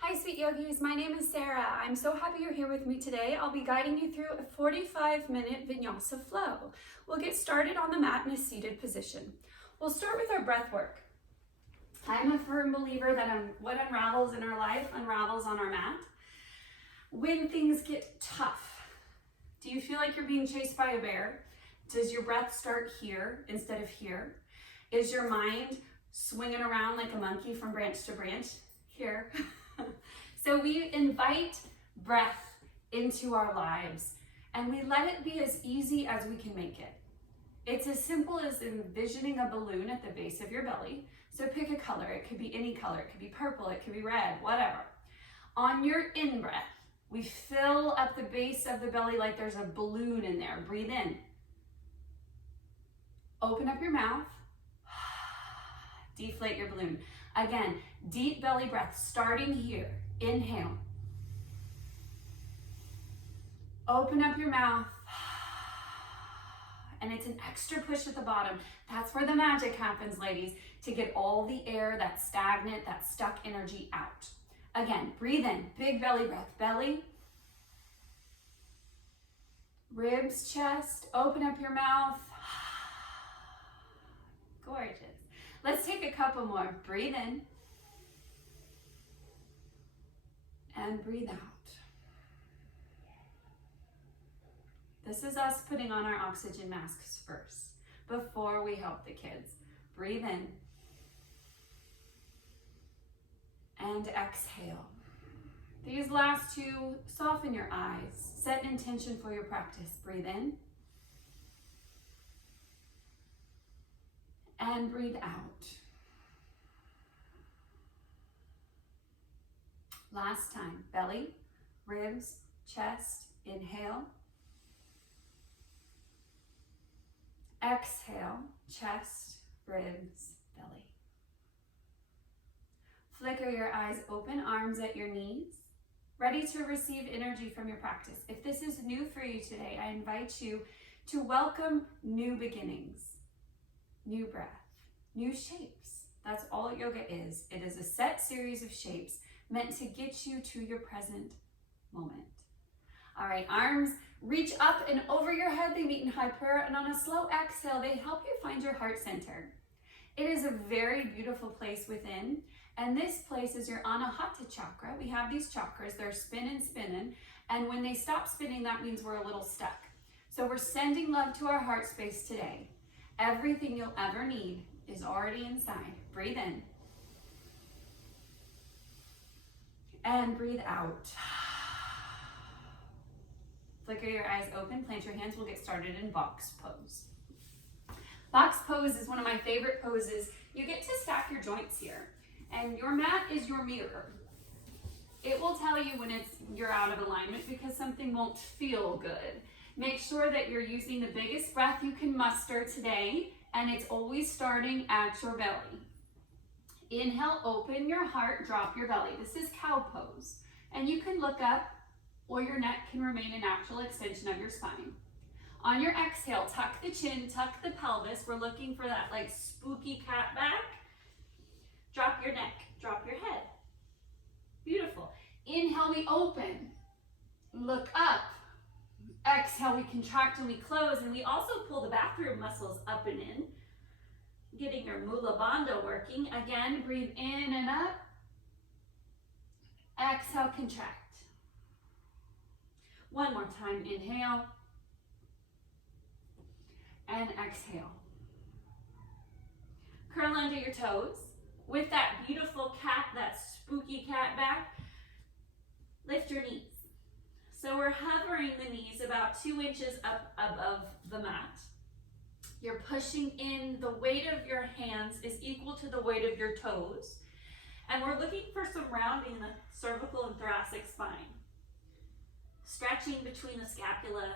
Hi sweet yogis, my name is Sarah. I'm so happy you're here with me today. I'll be guiding you through a 45-minute Vinyasa Flow. We'll get started on the mat in a seated position. We'll start with our breath work. I'm a firm believer that what unravels in our life unravels on our mat. When things get tough, do you feel like you're being chased by a bear? Does your breath start here instead of here? Is your mind swinging around like a monkey from branch to branch? Here. So we invite breath into our lives and we let it be as easy as we can make it. It's as simple as envisioning a balloon at the base of your belly. So pick a color. It could be any color. It could be purple. It could be red, whatever. On your in-breath, we fill up the base of the belly like there's a balloon in there. Breathe in. Open up your mouth. Deflate your balloon. Again, deep belly breath starting here. Inhale. Open up your mouth. And it's an extra push at the bottom. That's where the magic happens, ladies, to get all the air, that stagnant, that stuck energy out. Again, breathe in, big belly breath. Belly, ribs, chest, open up your mouth. Gorgeous. Let's take a couple more. Breathe in. And breathe out. This is us putting on our oxygen masks first before we help the kids. Breathe in. And exhale. These last two, soften your eyes. Set an intention for your practice. Breathe in. And breathe out. Last time, belly, ribs, chest, inhale. Exhale, chest, ribs, belly. Flicker your eyes open, arms at your knees, ready to receive energy from your practice. If this is new for you today, I invite you to welcome new beginnings, new breath, new shapes. That's all yoga is. It is a set series of shapes meant to get you to your present moment. All right, arms reach up and over your head. They meet in high prayer, and on a slow exhale, they help you find your heart center. It is a very beautiful place within, and this place is your Anahata chakra. We have these chakras, they're spinning, and when they stop spinning, that means we're a little stuck. So we're sending love to our heart space today. Everything you'll ever need is already inside. Breathe in. And breathe out. Flicker your eyes open, plant your hands. We'll get started in box pose. Box pose is one of my favorite poses. You get to stack your joints here, and your mat is your mirror. It will tell you when you're out of alignment because something won't feel good. Make sure that you're using the biggest breath you can muster today, and it's always starting at your belly. Inhale, open your heart, drop your belly. This is cow pose. And you can look up or your neck can remain a natural extension of your spine. On your exhale, tuck the chin, tuck the pelvis. We're looking for that like spooky cat back. Drop your neck, drop your head. Beautiful. Inhale, we open. Look up. Exhale, we contract and we close. And we also pull the bathroom muscles up and in. Getting your Mula Bandha working. Again, breathe in and up. Exhale, contract. One more time, inhale. And exhale. Curl under your toes. With that beautiful cat, that spooky cat back, lift your knees. So we're hovering the knees about 2 inches up above the mat. You're pushing in, the weight of your hands is equal to the weight of your toes. And we're looking for some rounding in the cervical and thoracic spine. Stretching between the scapula.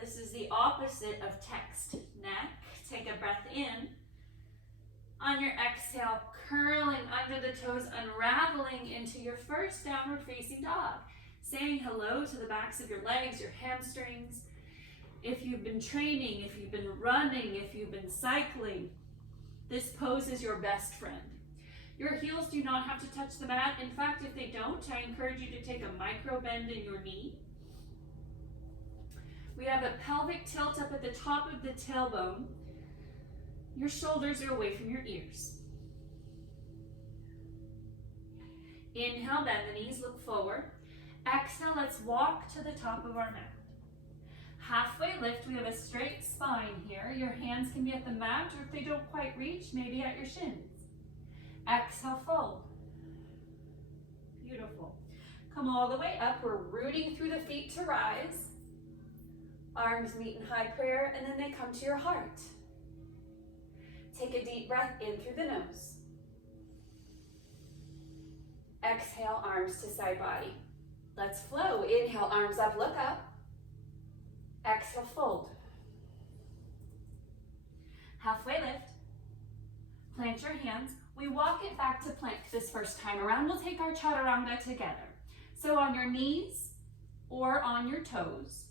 This is the opposite of text neck. Take a breath in. On your exhale, curling under the toes, unraveling into your first downward facing dog. Saying hello to the backs of your legs, your hamstrings. If you've been training, if you've been running, if you've been cycling, This pose is your best friend. Your heels do not have to touch the mat. In fact, if they don't, I encourage you to take a micro bend in your knee. We have a pelvic tilt up at the top of the tailbone. Your shoulders are away from your ears. Inhale, bend the knees, look forward. Exhale, let's walk to the top of our mat. Halfway lift, we have a straight spine here. Your hands can be at the mat, or if they don't quite reach, maybe at your shins. Exhale, fold. Beautiful. Come all the way up. We're rooting through the feet to rise. Arms meet in high prayer, and then they come to your heart. Take a deep breath in through the nose. Exhale, arms to side body. Let's flow. Inhale, arms up, look up. Exhale, fold. Halfway lift. Plant your hands. We walk it back to plank this first time around. We'll take our chaturanga together. So on your knees or on your toes,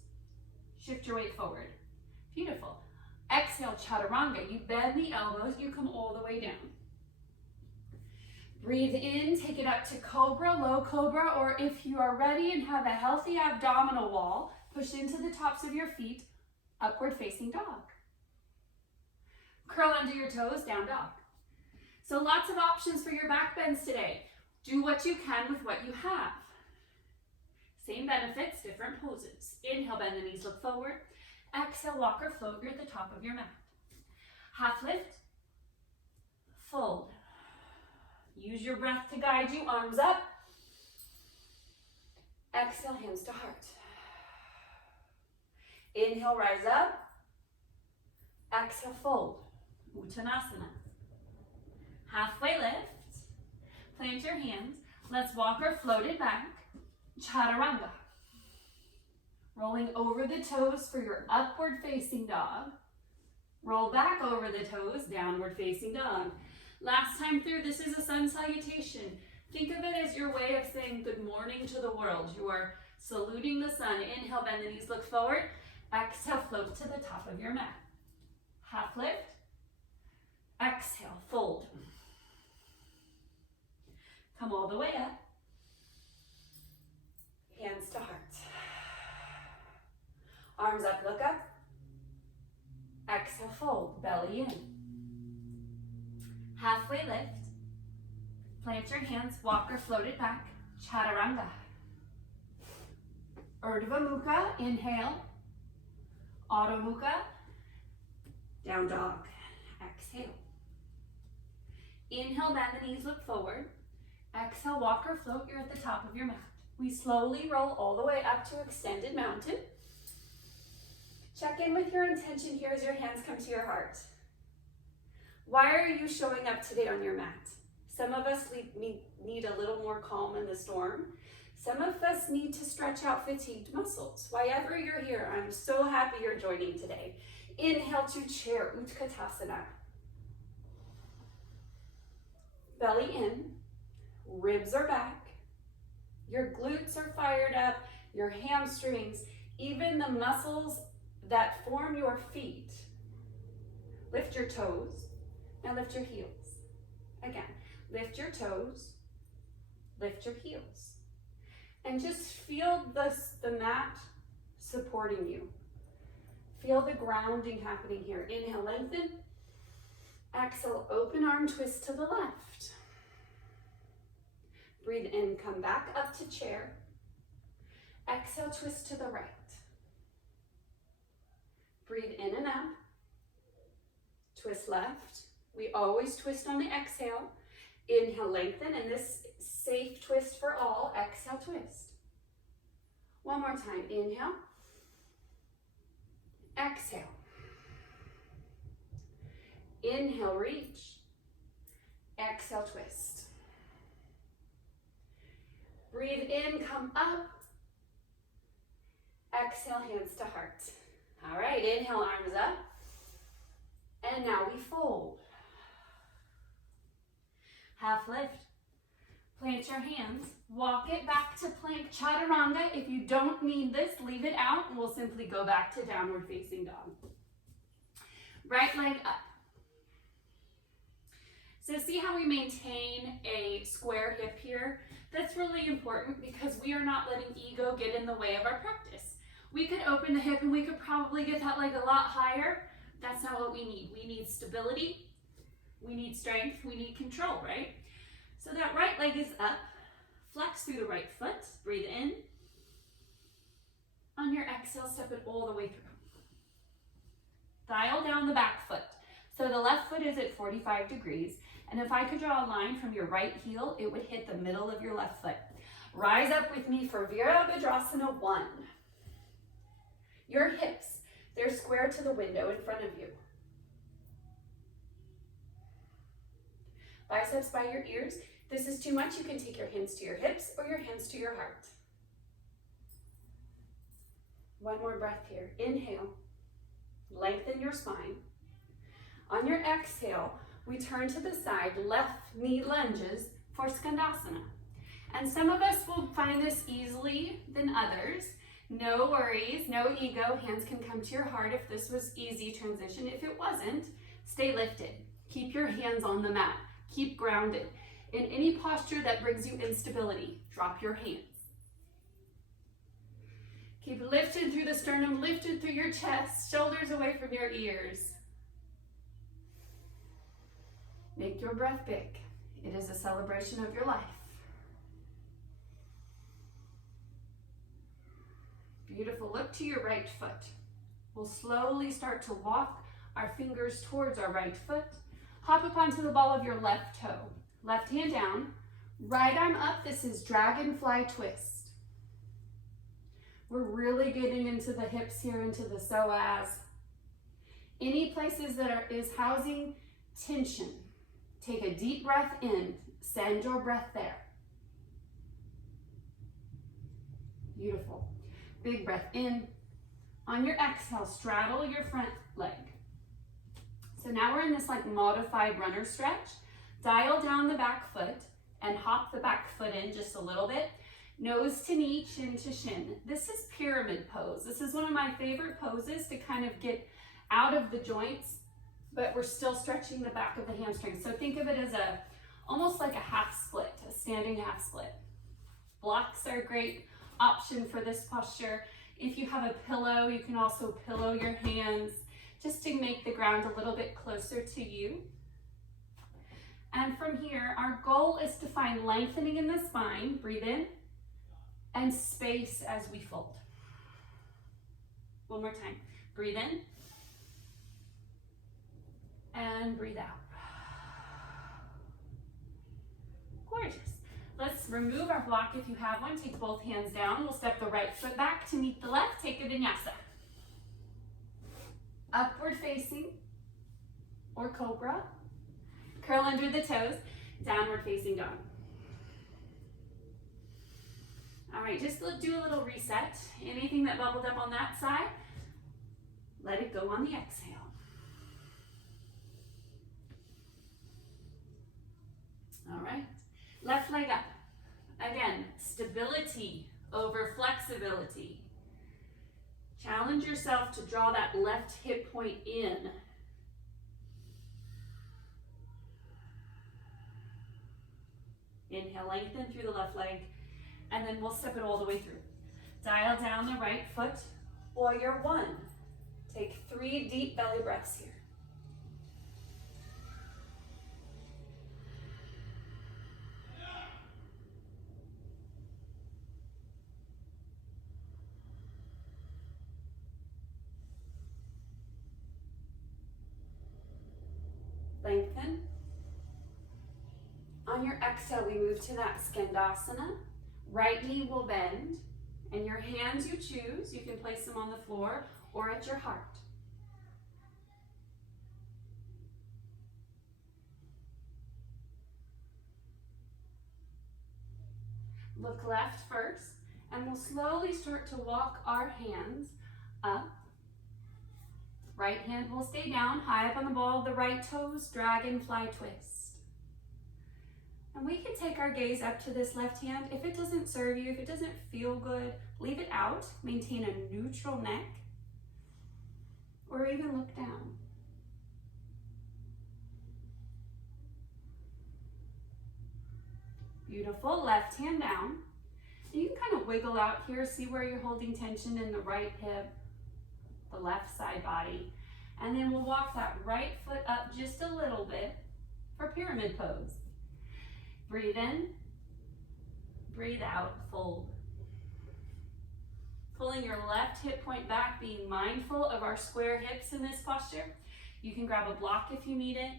shift your weight forward. Beautiful. Exhale, chaturanga. You bend the elbows, you come all the way down. Breathe in, take it up to cobra, low cobra, or if you are ready and have a healthy abdominal wall, push into the tops of your feet, upward facing dog. Curl under your toes, down dog. So lots of options for your back bends today. Do what you can with what you have. Same benefits, different poses. Inhale, bend the knees, look forward. Exhale, walk or float, you're at the top of your mat. Half lift, fold. Use your breath to guide you, arms up. Exhale, hands to heart. Inhale, rise up. Exhale, fold. Uttanasana. Halfway lift. Plant your hands. Let's walk or float it back. Chaturanga. Rolling over the toes for your upward facing dog. Roll back over the toes, downward facing dog. Last time through, this is a sun salutation. Think of it as your way of saying good morning to the world. You are saluting the sun. Inhale, bend the knees, look forward. Exhale, float to the top of your mat. Half lift. Exhale, fold. Come all the way up. Hands to heart. Arms up, look up. Exhale, fold, belly in. Halfway lift. Plant your hands, walk or float it back. Chaturanga. Urdhva Mukha, inhale. Adho Mukha, down dog. Exhale. Inhale, bend the knees, look forward. Exhale, walk or float, you're at the top of your mat. We slowly roll all the way up to extended mountain. Check in with your intention here as your hands come to your heart. Why are you showing up today on your mat? Some of us need a little more calm in the storm. Some of us need to stretch out fatigued muscles. Wherever you're here, I'm so happy you're joining today. Inhale to chair, Utkatasana. Belly in, ribs are back. Your glutes are fired up, your hamstrings, even the muscles that form your feet. Lift your toes. Now lift your heels. Again, lift your toes, lift your heels. And just feel the mat supporting you. Feel the grounding happening here. Inhale, lengthen. Exhale, open arm twist to the left. Breathe in, come back up to chair. Exhale, twist to the right. Breathe in and out. Twist left. We always twist on the exhale. Inhale, lengthen, and this safe twist for all. Exhale, twist. One more time. Inhale. Exhale. Inhale, reach. Exhale, twist. Breathe in, come up. Exhale, hands to heart. All right, inhale, arms up. And now we fold. Half lift. Plant your hands. Walk it back to plank chaturanga. If you don't need this, leave it out and we'll simply go back to downward facing dog. Right leg up. So see how we maintain a square hip here? That's really important because we are not letting ego get in the way of our practice. We could open the hip and we could probably get that leg a lot higher. That's not what we need. We need stability, we need strength, we need control, right? So that right leg is up. Flex through the right foot, breathe in. On your exhale, step it all the way through. Dial down the back foot. So the left foot is at 45 degrees. And if I could draw a line from your right heel, it would hit the middle of your left foot. Rise up with me for Virabhadrasana 1. Your hips, they're square to the window in front of you. Biceps by your ears. If this is too much, you can take your hands to your hips or your hands to your heart. One more breath here. Inhale. Lengthen your spine. On your exhale, we turn to the side, left knee lunges for Skandasana. And some of us will find this easily than others. No worries, no ego. Hands can come to your heart if this was easy transition. If it wasn't, stay lifted. Keep your hands on the mat. Keep grounded. In any posture that brings you instability, drop your hands. Keep lifted through the sternum, lifted through your chest, shoulders away from your ears. Make your breath big. It is a celebration of your life. Beautiful. Look to your right foot. We'll slowly start to walk our fingers towards our right foot. Hop up onto the ball of your left toe. Left hand down. Right arm up. This is dragonfly twist. We're really getting into the hips here, into the psoas. Any places that is housing tension. Take a deep breath in. Send your breath there. Beautiful. Big breath in. On your exhale, straddle your front leg. So now we're in this like modified runner stretch. Dial down the back foot and hop the back foot in just a little bit. Nose to knee, chin to shin. This is pyramid pose. This is one of my favorite poses to kind of get out of the joints, but we're still stretching the back of the hamstring. So think of it as almost like a half split, a standing half split. Blocks are a great option for this posture. If you have a pillow, you can also pillow your hands just to make the ground a little bit closer to you. And from here, our goal is to find lengthening in the spine. Breathe in and space as we fold. One more time. Breathe in and breathe out. Gorgeous. Let's remove our block if you have one. Take both hands down. We'll step the right foot back to meet the left. Take a vinyasa. Upward facing or cobra. Curl under the toes. Downward facing dog. All right, just do a little reset. Anything that bubbled up on that side, let it go on the exhale. All right, left leg up. Again, stability over flexibility. Challenge yourself to draw that left hip point in. Inhale, lengthen through the left leg, and then we'll step it all the way through. Dial down the right foot, warrior one. Take 3 deep belly breaths here. Lengthen. On your exhale, we move to that Skandasana. Right knee will bend, and your hands you choose. You can place them on the floor or at your heart. Look left first, and we'll slowly start to walk our hands up. Right hand will stay down, high up on the ball of the right toes, dragonfly twist. And we can take our gaze up to this left hand. If it doesn't serve you, if it doesn't feel good, leave it out. Maintain a neutral neck, or even look down. Beautiful, left hand down. And you can kind of wiggle out here, see where you're holding tension in the right hip, the left side body. And then we'll walk that right foot up just a little bit for pyramid pose. Breathe in, breathe out, fold. Pulling your left hip point back, being mindful of our square hips in this posture. You can grab a block if you need it.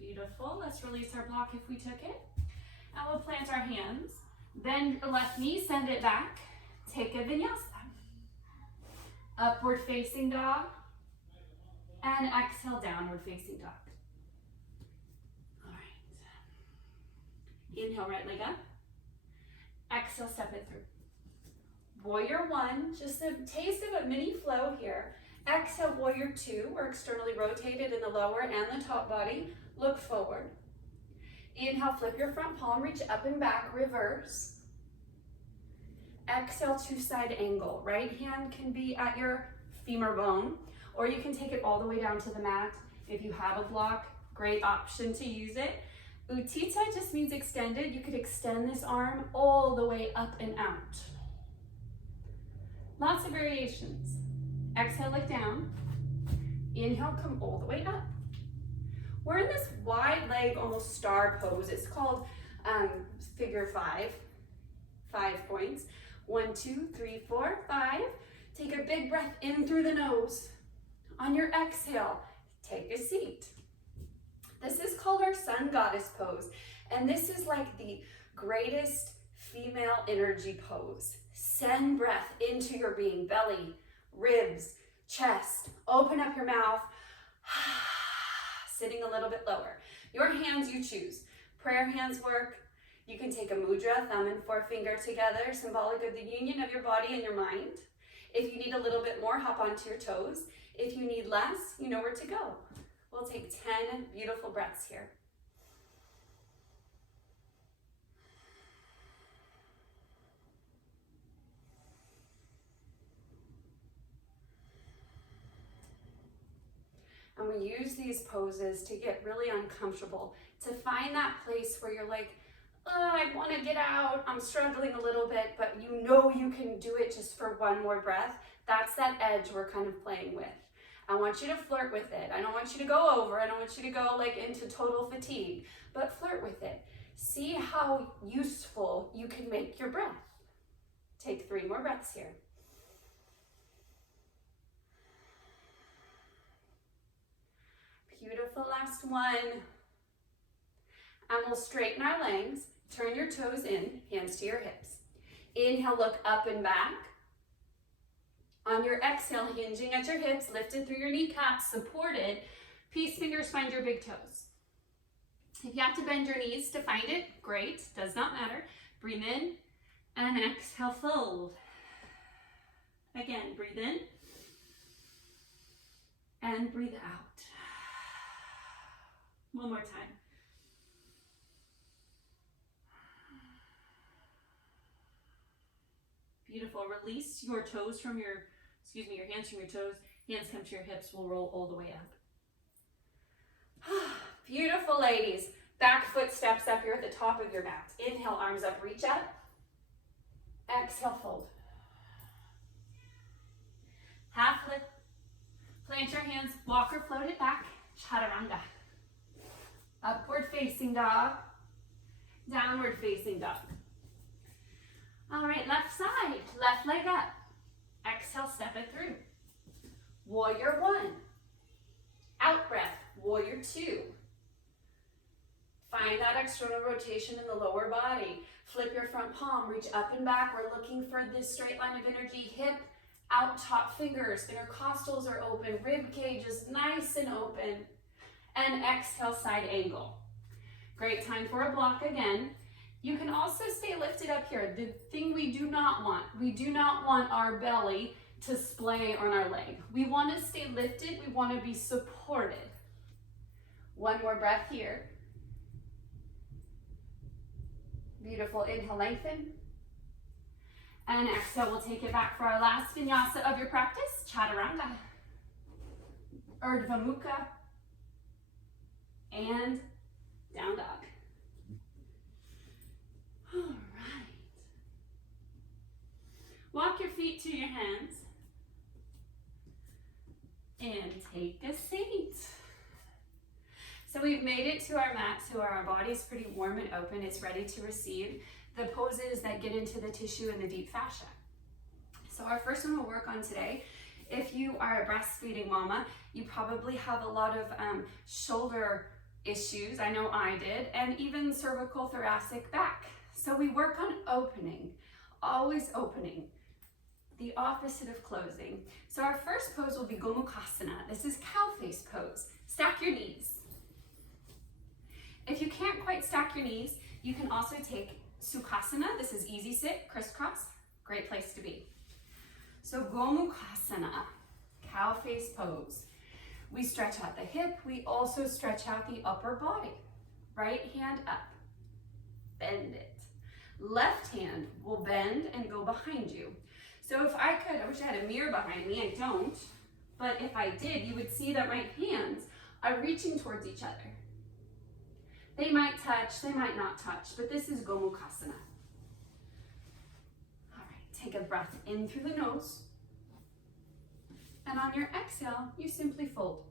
Beautiful. Let's release our block if we took it. And we'll plant our hands. Bend the left knee, send it back. Take a vinyasa. Upward facing dog. And exhale, downward facing dog. All right. Inhale, right leg up. Exhale, step it through. Warrior one, just a taste of a mini flow here. Exhale, warrior two. We're externally rotated in the lower and the top body. Look forward. Inhale, flip your front palm, reach up and back, reverse. Exhale, two side angle. Right hand can be at your femur bone, or you can take it all the way down to the mat. If you have a block, great option to use it. Utthita just means extended. You could extend this arm all the way up and out. Lots of variations. Exhale, look down. Inhale, come all the way up. We're in this wide leg, almost star pose. It's called figure 5, 5 points. 1, 2, 3, 4, 5. Take a big breath in through the nose. On your exhale, take a seat. This is called our sun goddess pose. And this is like the greatest female energy pose. Send breath into your being, belly, ribs, chest. Open up your mouth. Sitting a little bit lower. Your hands you choose. Prayer hands work. You can take a mudra, thumb and forefinger together, symbolic of the union of your body and your mind. If you need a little bit more, hop onto your toes. If you need less, you know where to go. We'll take 10 beautiful breaths here. And we use these poses to get really uncomfortable, to find that place where you're like, oh, I want to get out, I'm struggling a little bit, but you know you can do it just for one more breath. That's that edge we're kind of playing with. I want you to flirt with it. I don't want you to go over. I don't want you to go like into total fatigue, but flirt with it. See how useful you can make your breath. Take 3 more breaths here. Beautiful, last one. And we'll straighten our legs. Turn your toes in, hands to your hips. Inhale, look up and back. On your exhale, hinging at your hips, lifted through your kneecaps, supported. Peace fingers find your big toes. If you have to bend your knees to find it, great, does not matter. Breathe in and exhale, fold. Again, breathe in and breathe out. One more time. Beautiful. Release your toes from your hands from your toes. Hands come to your hips. We'll roll all the way up. Beautiful, ladies. Back foot steps up here at the top of your mat. Inhale, arms up, reach up. Exhale, fold. Half lift. Plant your hands, walk or float it back. Chaturanga. Upward facing dog. Downward facing dog. All right, left side, left leg up. Exhale, step it through. Warrior one. Out breath, warrior two. Find that external rotation in the lower body. Flip your front palm, reach up and back. We're looking for this straight line of energy. Hip out, top fingers. Intercostals are open. Rib cage is nice and open. And exhale, side angle. Great time for a block again. You can also stay lifted up here. The thing we do not want our belly to splay on our leg. We want to stay lifted. We want to be supported. One more breath here. Beautiful. Inhale, lengthen. And exhale, we'll take it back for our last vinyasa of your practice, Chaturanga, Urdhva Mukha, and down dog. All right. Walk your feet to your hands and take a seat. So we've made it to our mat, so our body's pretty warm and open. It's ready to receive the poses that get into the tissue and the deep fascia. So our first one we'll work on today, if you are a breastfeeding mama, you probably have a lot of shoulder issues. I know I did, and even cervical, thoracic, back. So we work on opening, always opening, the opposite of closing. So our first pose will be Gomukhasana. This is cow face pose. Stack your knees. If you can't quite stack your knees, you can also take Sukhasana. This is easy sit, crisscross, great place to be. So Gomukhasana, cow face pose. We stretch out the hip, we also stretch out the upper body. Right hand up, bend it. Left hand will bend and go behind you. So if I could, I wish I had a mirror behind me, I don't, but if I did, you would see that my hands are reaching towards each other. They might touch, they might not touch, but this is Gomukhasana. All right, take a breath in through the nose. And on your exhale, you simply fold.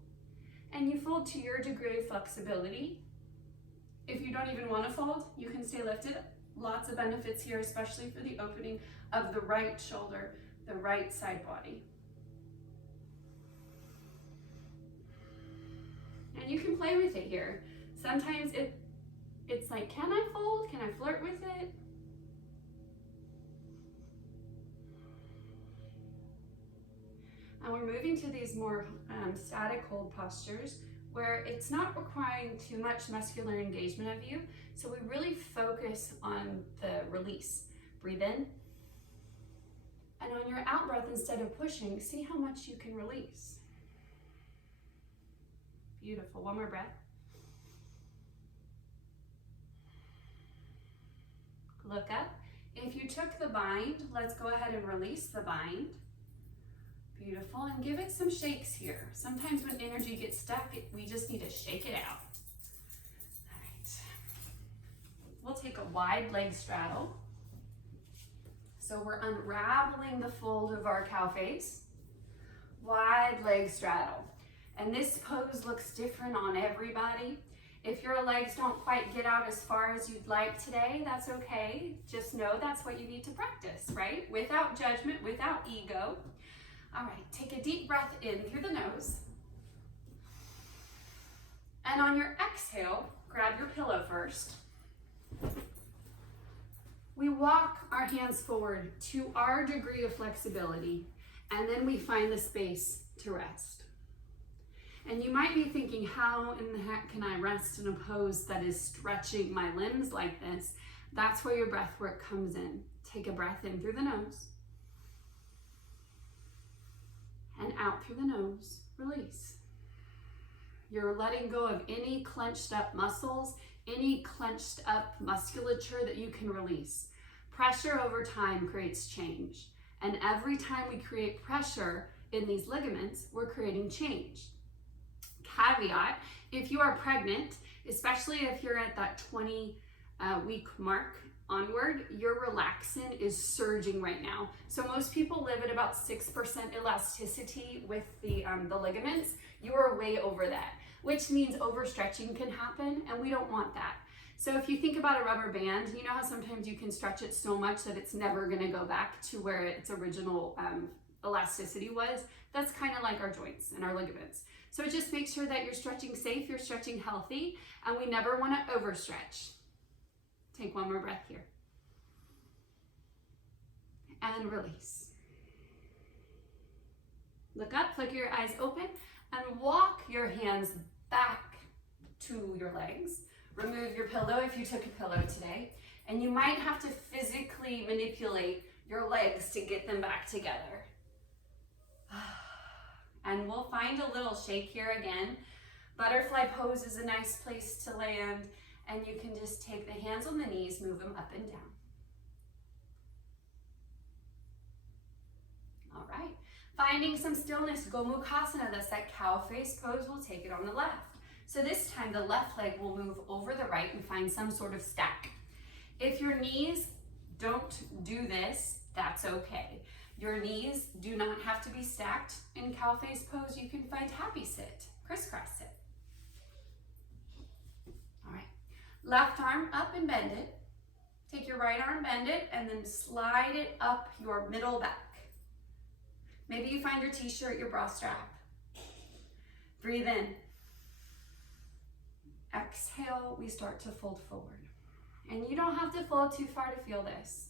And you fold to your degree of flexibility. If you don't even want to fold, you can stay lifted. Lots of benefits here, especially for the opening of the right shoulder, the right side body. And you can play with it here. Sometimes it's like, can I fold? Can I flirt with it? And we're moving to these more static hold postures where it's not requiring too much muscular engagement of you. So we really focus on the release. Breathe in. And on your out breath, instead of pushing, see how much you can release. Beautiful. One more breath. Look up. If you took the bind, let's go ahead and release the bind. Beautiful, and give it some shakes here. Sometimes when energy gets stuck, we just need to shake it out. All right. We'll take a wide leg straddle. So we're unraveling the fold of our cow face. Wide leg straddle. And this pose looks different on everybody. If your legs don't quite get out as far as you'd like today, that's okay. Just know that's what you need to practice, right? Without judgment, without ego. All right, take a deep breath in through the nose. And on your exhale, grab your pillow first. We walk our hands forward to our degree of flexibility, and then we find the space to rest. And you might be thinking, how in the heck can I rest in a pose that is stretching my limbs like this? That's where your breath work comes in. Take a breath in through the nose. And out through the nose, release. You're letting go of any clenched up muscles, any clenched up musculature that you can release. Pressure over time creates change. And every time we create pressure in these ligaments, we're creating change. Caveat, if you are pregnant, especially if you're at that 20-week mark onward, your relaxin is surging right now. So most people live at about 6% elasticity with the ligaments. You are way over that, which means overstretching can happen, and we don't want that. So if you think about a rubber band, you know how sometimes you can stretch it so much that it's never gonna go back to where its original elasticity was? That's kind of like our joints and our ligaments. So just make sure that you're stretching safe, you're stretching healthy, and we never want to overstretch. Take one more breath here. And release. Look up, flicker your eyes open, and walk your hands back to your legs. Remove your pillow if you took a pillow today. And you might have to physically manipulate your legs to get them back together. And we'll find a little shake here again. Butterfly pose is a nice place to land, and you can just take the hands on the knees, move them up and down. Finding some stillness, Gomukhasana, that's that cow face pose, we'll take it on the left. So this time the left leg will move over the right and find some sort of stack. If your knees don't do this, that's okay. Your knees do not have to be stacked in cow face pose. You can find happy sit, crisscross sit. All right, left arm up and bend it. Take your right arm, bend it, and then slide it up your middle back. Maybe you find your t-shirt, your bra strap. Breathe in. Exhale, we start to fold forward. And you don't have to fold too far to feel this.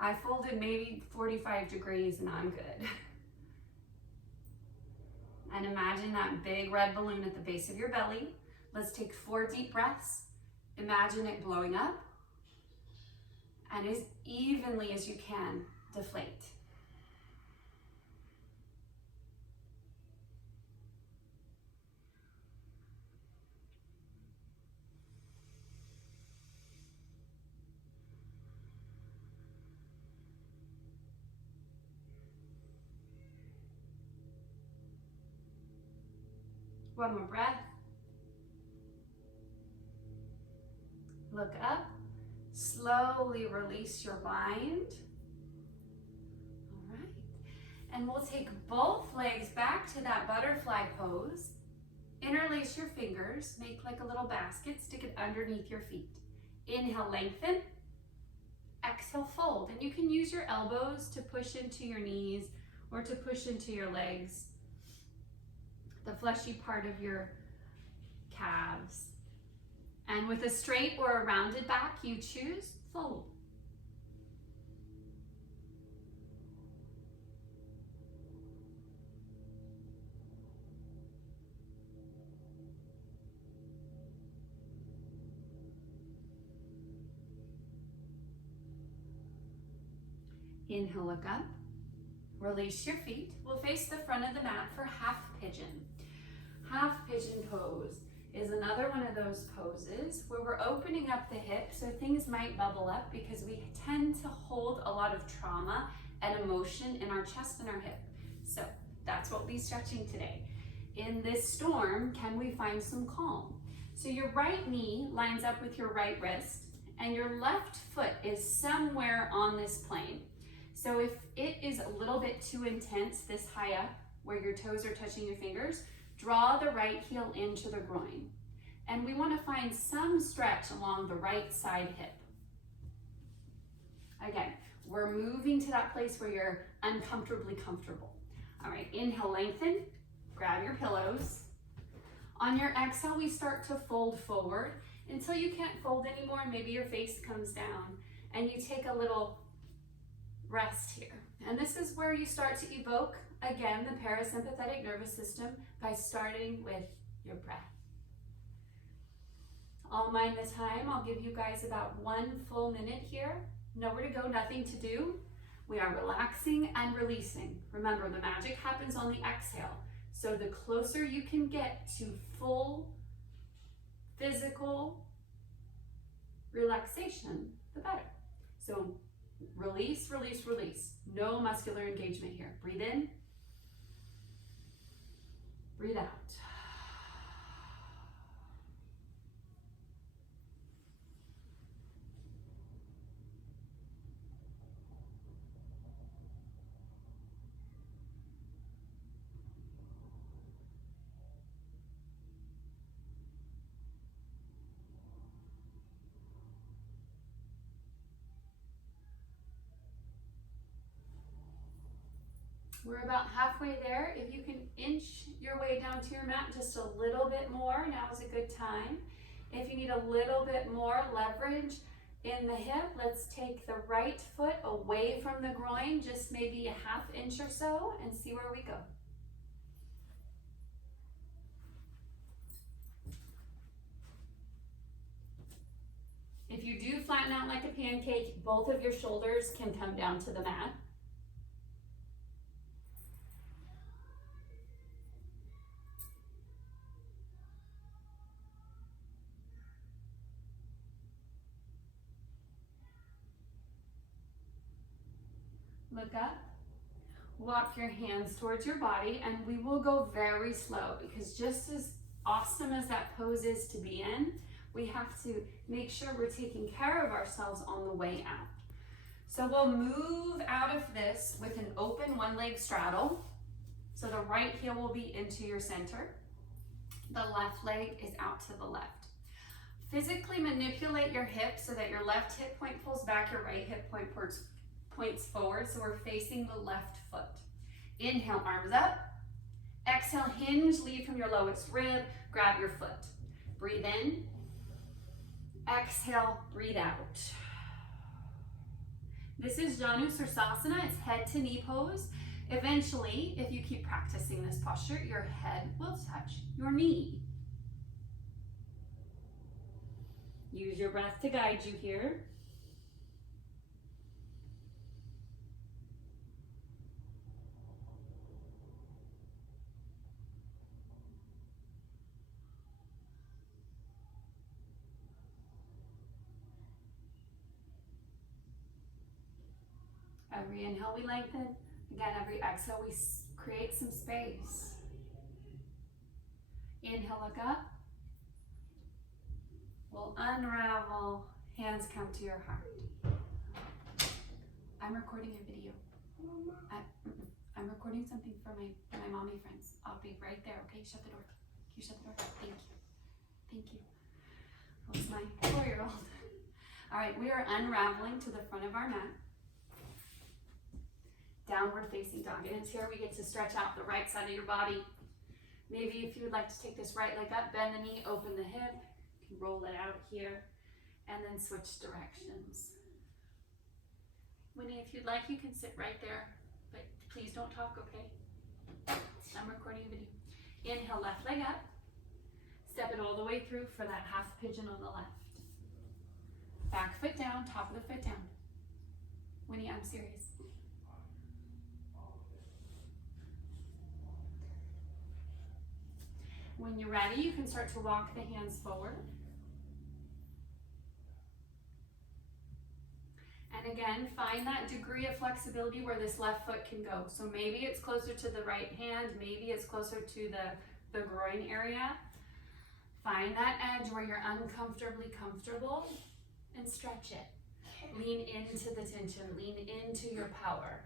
I folded maybe 45 degrees and I'm good. And imagine that big red balloon at the base of your belly. Let's take 4 deep breaths. Imagine it blowing up and as evenly as you can, deflate. One more breath. Look up. Slowly release your mind. All right. And we'll take both legs back to that butterfly pose. Interlace your fingers. Make like a little basket. Stick it underneath your feet. Inhale, lengthen. Exhale, fold. And you can use your elbows to push into your knees or to push into your legs, the fleshy part of your calves. And with a straight or a rounded back, you choose, fold. Inhale, look up. Release your feet. We'll face the front of the mat for half pigeon. Half pigeon pose is another one of those poses where we're opening up the hip, so things might bubble up because we tend to hold a lot of trauma and emotion in our chest and our hip. So that's what we'll be stretching today. In this storm, can we find some calm? So your right knee lines up with your right wrist and your left foot is somewhere on this plane. So if it is a little bit too intense, this high up, where your toes are touching your fingers, draw the right heel into the groin. And we want to find some stretch along the right side hip. Again, we're moving to that place where you're uncomfortably comfortable. All right, inhale, lengthen, grab your pillows. On your exhale, we start to fold forward until you can't fold anymore. Maybe your face comes down and you take a little rest here. And this is where you start to evoke, again, the parasympathetic nervous system by starting with your breath. I'll mind the time. I'll give you guys about 1 full minute here. Nowhere to go, nothing to do. We are relaxing and releasing. Remember, the magic happens on the exhale. So the closer you can get to full physical relaxation, the better. So release, release, release. No muscular engagement here. Breathe in. Breathe out. We're about halfway there. If you can inch your way down to your mat just a little bit more, now is a good time. If you need a little bit more leverage in the hip, let's take the right foot away from the groin, just maybe a ½ inch or so, and see where we go. If you do flatten out like a pancake, both of your shoulders can come down to the mat. Look up. Walk your hands towards your body, and we will go very slow because just as awesome as that pose is to be in, we have to make sure we're taking care of ourselves on the way out. So we'll move out of this with an open one leg straddle. So the right heel will be into your center. The left leg is out to the left. Physically manipulate your hip so that your left hip point pulls back, your right hip point points forward, so we're facing the left foot. Inhale, arms up. Exhale, hinge, lead from your lowest rib, grab your foot. Breathe in. Exhale, breathe out. This is Janu Sirsasana, it's head to knee pose. Eventually, if you keep practicing this posture, your head will touch your knee. Use your breath to guide you here. Every inhale we lengthen. Again, every exhale we create some space. Inhale, look up. We'll unravel. Hands come to your heart. I'm recording a video. I'm recording something for my mommy friends. I'll be right there, okay? Shut the door. Can you shut the door? Thank you. Thank you. That was my 4-year-old. All right, we are unraveling to the front of our mat. Downward facing dog. And it's here we get to stretch out the right side of your body. Maybe if you would like to take this right leg up, bend the knee, open the hip, you can roll it out here, and then switch directions. Winnie, if you'd like, you can sit right there, but please don't talk, okay? I'm recording a video. Inhale, left leg up. Step it all the way through for that half pigeon on the left. Back foot down, top of the foot down. Winnie, I'm serious. When you're ready, you can start to walk the hands forward. And again, find that degree of flexibility where this left foot can go. So maybe it's closer to the right hand, maybe it's closer to the groin area. Find that edge where you're uncomfortably comfortable and stretch it. Lean into the tension, lean into your power.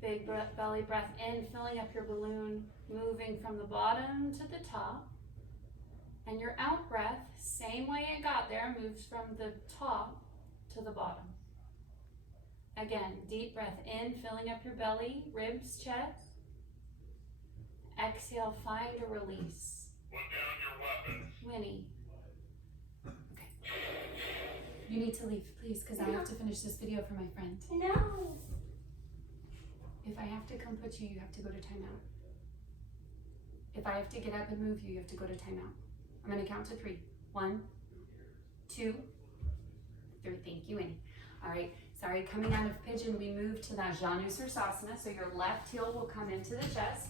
Big belly breath in, filling up your balloon, moving from the bottom to the top. And your out breath, same way it got there, moves from the top to the bottom. Again, deep breath in, filling up your belly, ribs, chest. Exhale, find a release. Put down your weapons. Winnie. Okay. You need to leave, please, because I have to finish this video for my friend. No. If I have to come put you, you have to go to timeout. If I have to get up and move you, you have to go to timeout. I'm going to count to 3. 1, 2, 3. Thank you, Winnie. All right. Sorry, coming out of pigeon, we move to that Janu Sirsasana. So your left heel will come into the chest,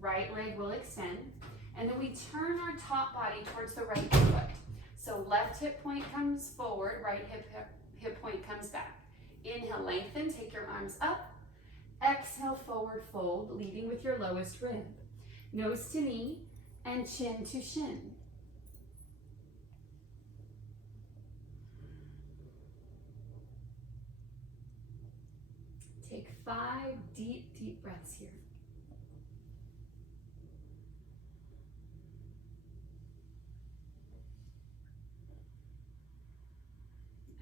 right leg will extend, and then we turn our top body towards the right foot. So left hip point comes forward, right hip point comes back. Inhale, lengthen, take your arms up. Exhale, forward fold, leading with your lowest rib. Nose to knee and chin to shin. Take 5 deep, deep breaths here.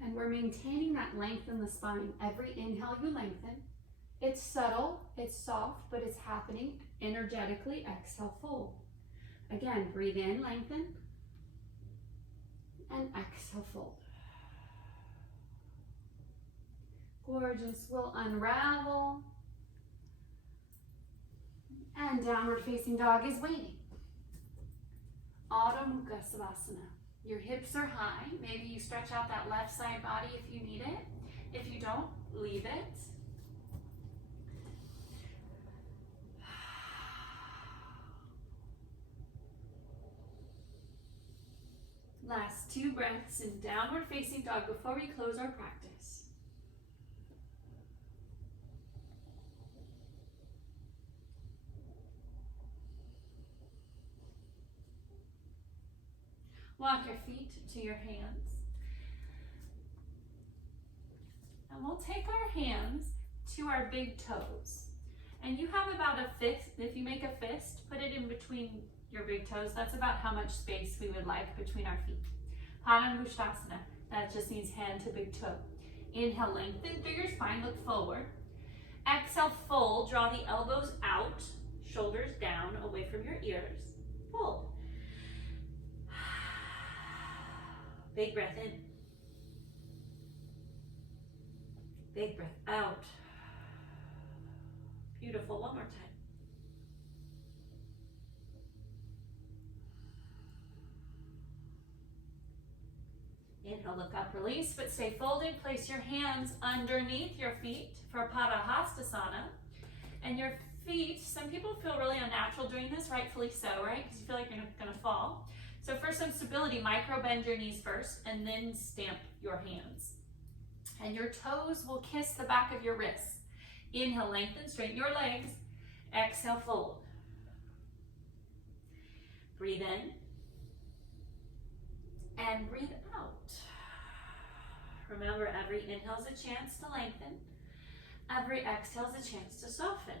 And we're maintaining that length in the spine. Every inhale you lengthen. It's subtle, it's soft, but it's happening energetically. Exhale, fold. Again, breathe in, lengthen, and exhale, fold. Gorgeous. We'll unravel. And downward facing dog is waiting. Adho Mukha Savasana. Your hips are high. Maybe you stretch out that left side body if you need it. If you don't, leave it. Last 2 breaths in downward facing dog before we close our practice. Walk your feet to your hands. And we'll take our hands to our big toes. And you have about a fist. If you make a fist, put it in between your big toes. That's about how much space we would like between our feet. Padangusthasana. That just means hand to big toe. Inhale, lengthen through your spine, look forward. Exhale, fold, draw the elbows out, shoulders down, away from your ears. Fold. Big breath in. Big breath out. Beautiful, one more time. Inhale, look up, release, but stay folded. Place your hands underneath your feet for Padahastasana. And your feet, some people feel really unnatural doing this, rightfully so, right? Because you feel like you're gonna fall. So for some stability, micro bend your knees first and then stamp your hands. And your toes will kiss the back of your wrists. Inhale, lengthen, straighten your legs. Exhale, fold. Breathe in. And breathe out. Remember, every inhale is a chance to lengthen. Every exhale is a chance to soften.